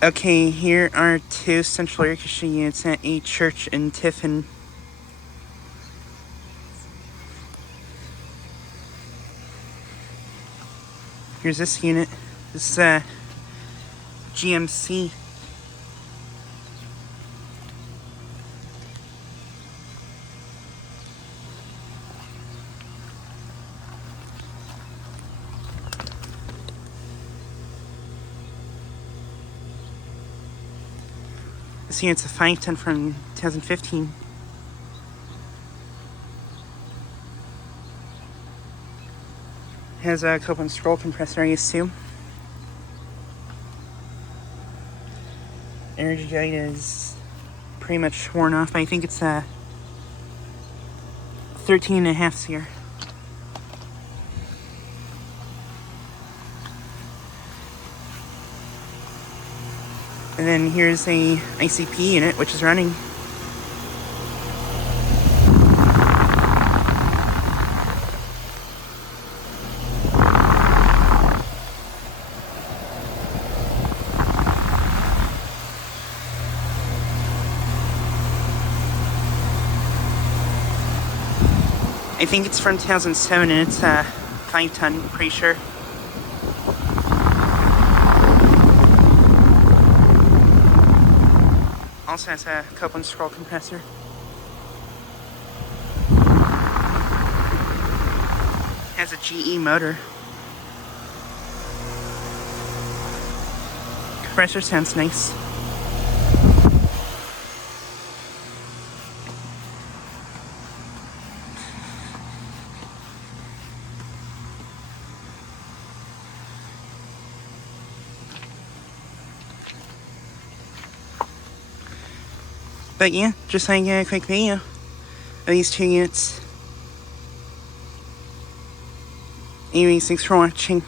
Okay, here are two central air conditioning units at a church in Tiffin. Here's this unit. This is GMC. This unit's a 510 from 2015. Has a Copeland scroll compressor, I assume. Energy guide is pretty much worn off. I think it's a 13.5 SEER. And then here's a ICP unit, which is running. I think it's from 2007 and it's a 5-ton, pretty sure. Also has a Copeland scroll compressor. Has a GE motor. Compressor sounds nice. But yeah, just like a quick video of these two units. Anyways, thanks for watching.